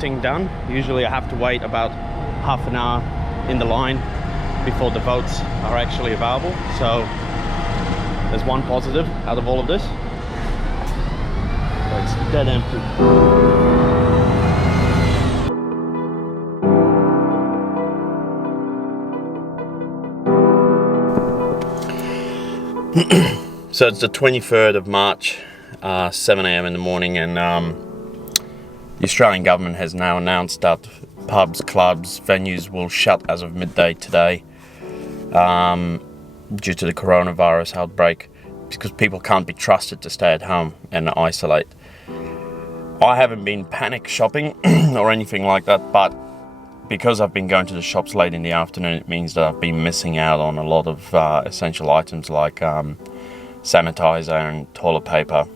voting done. Usually I have to wait about half an hour in the line before the votes are actually available. So there's one positive out of all of this. It's dead empty. So it's the 23rd of March, 7 a.m. in the morning, and the Australian government has now announced that pubs, clubs, venues will shut as of midday today due to the coronavirus outbreak, because people can't be trusted to stay at home and isolate. I haven't been panic shopping or anything like that, but because I've been going to the shops late in the afternoon, it means that I've been missing out on a lot of essential items like sanitizer and toilet paper.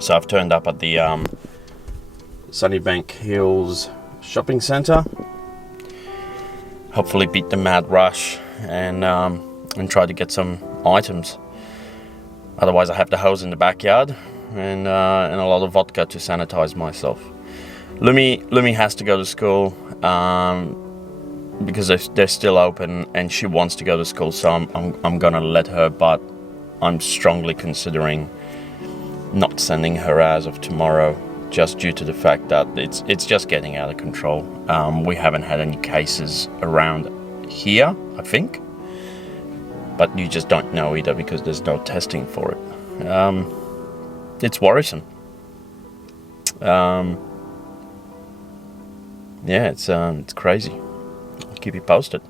So I've turned up at the Sunnybank Hills shopping centre. Hopefully beat the mad rush and try to get some items. Otherwise I have the hose in the backyard and a lot of vodka to sanitize myself. Lumi has to go to school because they're still open, and she wants to go to school, so I'm gonna let her, but I'm strongly considering not sending her as of tomorrow, just due to the fact that it's just getting out of control. We haven't had any cases around here, I think, but you just don't know either because there's no testing for it. It's worrisome. Yeah, it's crazy. I'll keep you posted.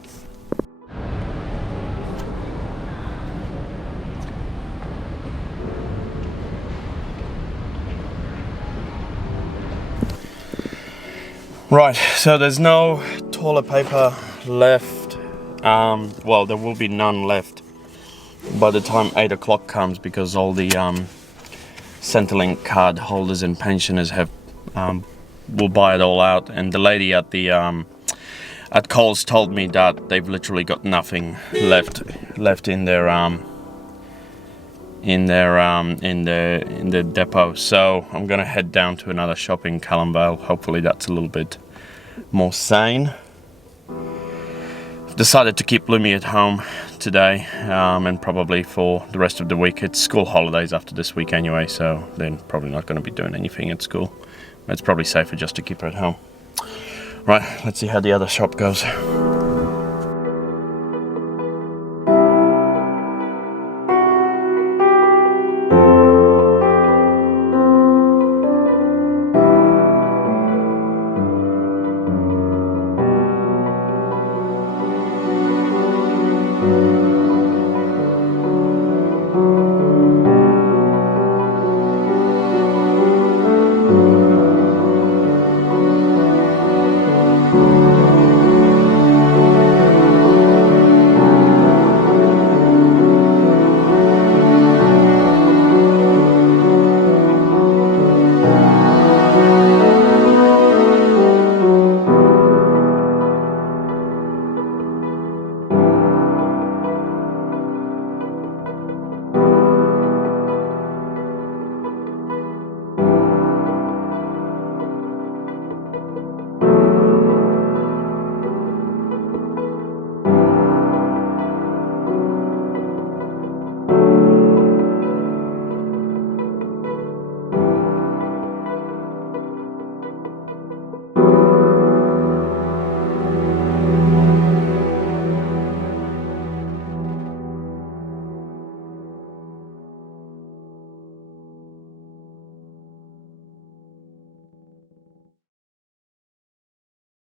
Right, so there's no toilet paper left. Well, there will be none left by the time 8 o'clock comes, because all the Centrelink card holders and pensioners have will buy it all out. And the lady at the at Coles told me that they've literally got nothing left in their in the depot. So I'm gonna head down to another shop in Callumvale. Hopefully that's a little bit more sane. I've decided to keep Lumi at home today, and probably for the rest of the week. It's school holidays after this week anyway, so they're probably not going to be doing anything at school. It's probably safer just to keep her at home. Right, let's see how the other shop goes.